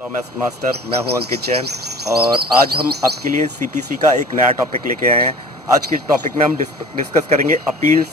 Hello master, मैं हूं अंकित जैन और आज हम आपके लिए सीपीसी का एक नया टॉपिक लेके आए हैं। आज के टॉपिक में हम डिस्कस करेंगे अपील्स,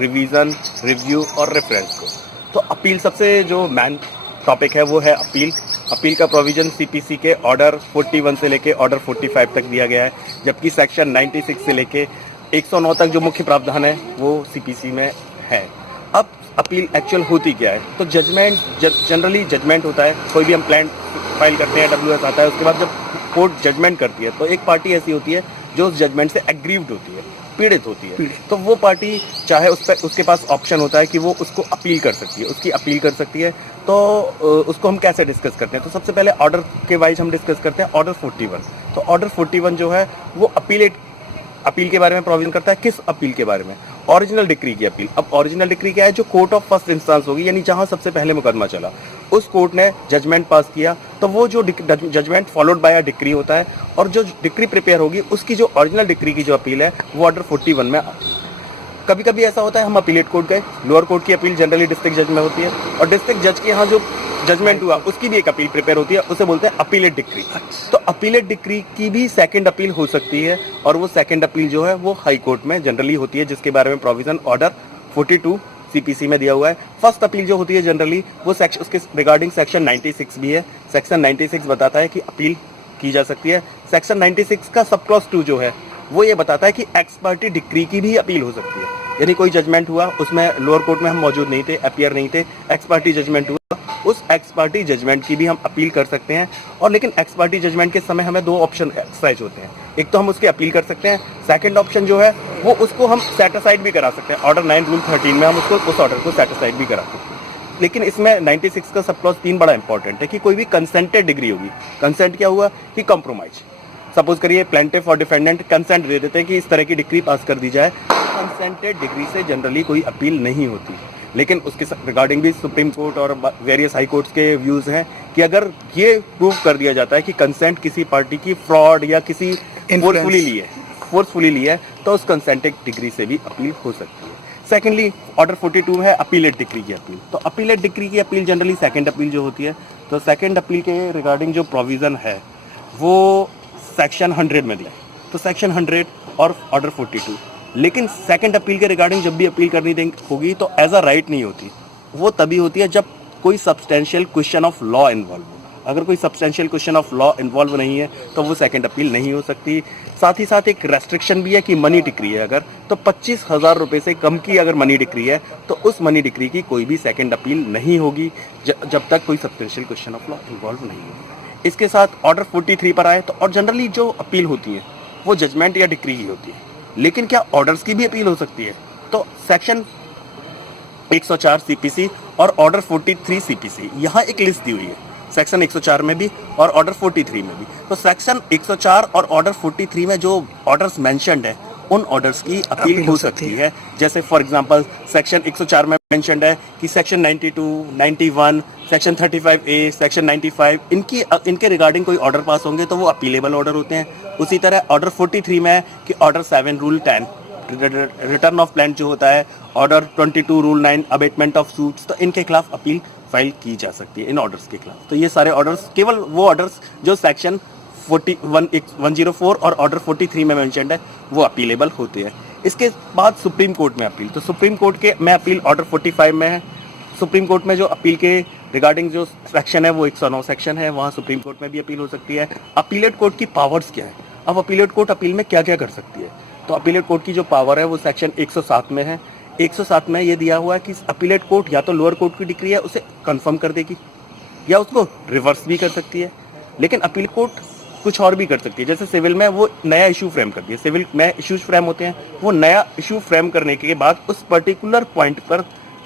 रिवीजन, रिव्यू और रेफरेंस को। तो अपील सबसे जो मेन टॉपिक है वो है अपील। अपील का प्रोविज़न सीपीसी के ऑर्डर 41 से लेके ऑर्डर 45 तक दिया गया है, जबकि सेक्शन 96 से लेके 109 तक जो मुख्य प्रावधान है वो सीपीसी में है। अब अपील एक्चुअल होती क्या है? तो जजमेंट जनरली जजमेंट होता है। कोई भी हम प्लान फाइल करते हैं, डब्ल्यूएस आता है, उसके बाद जब कोर्ट जजमेंट करती है तो एक पार्टी ऐसी होती है जो उस जजमेंट से एग्रीव्ड होती है, पीड़ित होती है। तो वो पार्टी चाहे उस पर उसके पास ऑप्शन होता है कि वो उसको अपील कर सकती है, उसकी अपील कर सकती है। तो उसको हम कैसे डिस्कस करते हैं? तो सबसे पहले ऑर्डर के वाइज हम डिस्कस करते हैं ऑर्डर 41। तो ऑर्डर 41 जो है वो अपील के बारे में प्रोविजन करता है। किस अपील के बारे में? ओरिजिनल डिक्री की अपील। अब ओरिजिनल डिक्री क्या है? जो कोर्ट ऑफ फर्स्ट इंस्टेंस होगी, यानी जहां सबसे पहले मुकदमा चला, उस कोर्ट ने जजमेंट पास किया, तो वो जो judgment followed by a decree होता है, और जो डिक्री प्रिपेयर होगी उसकी जो ओरिजिनल डिक्री की जो अपील है वो ऑर्डर 41 में आती है। कभी कभी ऐसा होता है हम अपीलेट कोर्ट गए, लोअर कोर्ट की अपील जनरली डिस्ट्रिक्ट जज में होती है, और डिस्ट्रिक्ट जज के यहाँ जो जजमेंट हुआ उसकी भी एक अपील प्रिपेयर होती है, उसे बोलते हैं अपीलेट डिक्री। तो अपीलेट डिक्री की भी सेकंड अपील हो सकती है, और वो सेकंड अपील जो है वो हाई कोर्ट में जनरली होती है, जिसके बारे में प्रोविजन ऑर्डर 42 सीपीसी में दिया हुआ है। फर्स्ट अपील जो होती है जनरली वो सेक्शन उसके रिगार्डिंग सेक्शन 96 भी है। सेक्शन 96 बताता है कि अपील की जा सकती है। सेक्शन 96 का सब क्लॉज 2 जो है वो ये बताता है कि एक्स पार्टी डिक्री की भी अपील हो सकती है। यानी कोई जजमेंट हुआ, उसमें लोअर कोर्ट में हम मौजूद नहीं थे, अपियर नहीं थे, एक्स पार्टी जजमेंट हुआ, उस एक्स पार्टी जजमेंट की भी हम अपील कर सकते हैं। और लेकिन एक्स पार्टी जजमेंट के समय हमें दो ऑप्शन एक्सरसाइज होते हैं। एक तो हम उसकी अपील कर सकते हैं, सेकंड ऑप्शन जो है वो उसको हम सेटिसाइड भी करा सकते हैं। ऑर्डर 9 रूल 13 में हम उसको उस ऑर्डर को सेटिसाइड भी करा सकते हैं। लेकिन इसमें 96 का सब क्लॉज 3 बड़ा इंपॉर्टेंट है कि कोई भी कंसेंटेड डिग्री होगी। कंसेंट क्या हुआ कि कॉम्प्रोमाइज। सपोज करिए प्लेंटिफ और डिफेंडेंट कंसेंट दे देते हैं कि इस तरह की डिग्री पास कर दी जाए, कंसेंटेड डिग्री से जनरली कोई अपील नहीं होती। लेकिन उसके रिगार्डिंग भी सुप्रीम कोर्ट और वेरियस हाई कोर्ट्स के व्यूज़ हैं कि अगर ये प्रूव कर दिया जाता है कि कंसेंट किसी पार्टी की फ्रॉड या किसी फोर्सफुली ली है तो उस कंसेंटेड डिग्री से भी अपील हो सकती है। सेकेंडली ऑर्डर 42 है अपीलेट डिग्री की अपील। तो अपीलेट डिग्री की अपील जनरली सेकेंड अपील जो होती है, तो सेकेंड अपील के रिगार्डिंग जो प्रोविज़न है वो सेक्शन 100 में दिया। तो सेक्शन 100 और ऑर्डर 42। लेकिन सेकंड अपील के रिगार्डिंग जब भी अपील करनी होगी तो एज अ राइट नहीं होती, वो तभी होती है जब कोई substantial question of law involve हो। अगर कोई substantial question of law involve नहीं है तो वो सेकंड अपील नहीं हो सकती। साथ ही साथ एक रेस्ट्रिक्शन भी है कि मनी डिक्री है अगर, तो 25,000 रुपये से कम की अगर मनी डिक्री है तो उस मनी डिक्री की कोई भी सेकंड अपील नहीं होगी जब तक कोई substantial question of law involve नहीं होगी। इसके साथ ऑर्डर 43 पर आए तो और जनरली जो अपील होती है वो जजमेंट या डिक्री ही होती है। लेकिन क्या ऑर्डर्स की भी अपील हो सकती है? तो सेक्शन 104 सीपीसी और ऑर्डर 43 सीपीसी, यहाँ एक लिस्ट दी हुई है, सेक्शन 104 में भी और ऑर्डर 43 में भी। तो सेक्शन 104 और ऑर्डर 43 में जो ऑर्डर्स मेंशन्ड है उन ऑर्डर्स की अपील हो सकती है। जैसे फॉर एग्जांपल सेक्शन 104 में मेंशन्ड है कि सेक्शन 92, 91, सेक्शन 35A, सेक्शन 95 इनके रिगार्डिंग कोई ऑर्डर पास होंगे तो वो अपीलेबल ऑर्डर होते हैं। उसी तरह ऑर्डर 43 में है कि order 7 rule 10 return of plaint जो होता है, order 22 rule 9 abatement of suits, तो इनके खिलाफ अपील फाइल की जा सकती है इन ऑर्डर्स के खिलाफ। तो ये सारे ऑर्डर्स केवल वो ऑर्डर्स जो सेक्शन 104 और ऑर्डर 43 में मेंशन्ड है वो अपीलेबल होते हैं। इसके बाद सुप्रीम कोर्ट में अपील। तो सुप्रीम कोर्ट के में अपील ऑर्डर 45 में है। सुप्रीम कोर्ट में जो अपील के रिगार्डिंग जो सेक्शन है वो 109 सेक्शन है, वहाँ सुप्रीम कोर्ट में भी अपील हो सकती है। अपीलेट कोर्ट की पावर्स क्या है? अब अपीलेट कोर्ट अपील में क्या क्या कर सकती है? तो अपीलेट कोर्ट की जो पावर है वो सेक्शन 107 में है। 107 में ये दिया हुआ है कि अपीलेट कोर्ट या तो लोअर कोर्ट की डिक्री है उसे कंफर्म कर देगी या उसको रिवर्स भी कर सकती है। लेकिन अपील कोर्ट कुछ और भी कर सकती है। जैसे सिविल में वो नया इशू फ्रेम करती है, सिविल में इशूज फ्रेम होते हैं, वो नया इशू फ्रेम करने के बाद उस पर्टिकुलर पॉइंट पर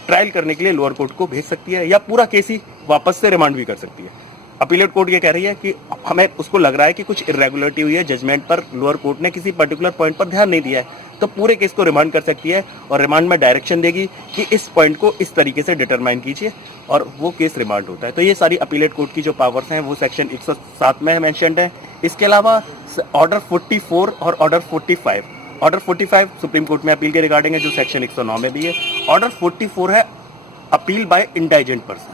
ट्रायल करने के लिए लोअर कोर्ट को भेज सकती है या पूरा केस ही वापस से रिमांड भी कर सकती है। अपीलेट कोर्ट ये कह रही है कि हमें उसको लग रहा है कि कुछ इरेगुलरिटी हुई है जजमेंट पर, लोअर कोर्ट ने किसी पर्टिकुलर पॉइंट पर ध्यान नहीं दिया है, तो पूरे केस को रिमांड कर सकती है और रिमांड में डायरेक्शन देगी कि इस पॉइंट को इस तरीके से डिटरमाइन कीजिए, और वो केस रिमांड होता है। तो ये सारी अपीलेट कोर्ट की जो पावर्स हैं वो सेक्शन 107 में मेंशन्ड है। इसके अलावा ऑर्डर 44 और ऑर्डर 45, ऑर्डर 45 सुप्रीम कोर्ट में अपील के रिगार्डिंग है जो सेक्शन 109 में भी है। ऑर्डर 44 है appeal by indigent person.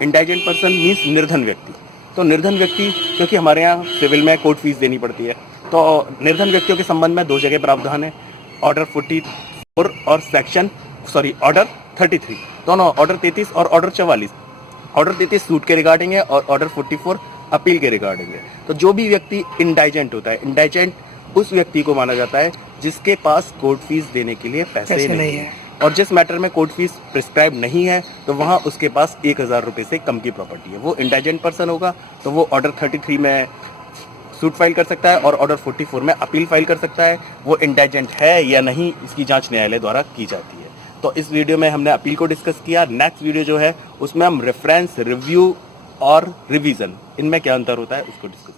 Indigent person means निर्धन व्यक्ति। तो निर्धन व्यक्ति, क्योंकि हमारे यहाँ सिविल में कोर्ट फीस देनी पड़ती है, तो निर्धन व्यक्तियों के संबंध में 2 जगह प्रावधान है, ऑर्डर 44 और ऑर्डर 33, दोनों ऑर्डर 33 और ऑर्डर 44। ऑर्डर 33 सूट के रिगार्डिंग है और ऑर्डर 44 अपील के रिगार्डिंग है। तो जो भी व्यक्ति इंडाइजेंट होता है, इंडाइजेंट उस व्यक्ति को माना जाता है जिसके पास कोर्ट फीस देने के लिए पैसे नहीं है, और जिस मैटर में कोर्ट फीस प्रिस्क्राइब नहीं है तो वहाँ उसके पास 1000 रुपये से कम की प्रॉपर्टी है, वो इंडाइजेंट पर्सन होगा। तो वो ऑर्डर 33 में सूट फाइल कर सकता है और ऑर्डर 44 में अपील फाइल कर सकता है। वो इंडाइजेंट है या नहीं, इसकी जांच न्यायालय द्वारा की जाती है। तो इस वीडियो में हमने अपील को डिस्कस किया। नेक्स्ट वीडियो जो है उसमें हम रेफरेंस, रिव्यू और रिवीजन, इनमें क्या अंतर होता है उसको डिस्कस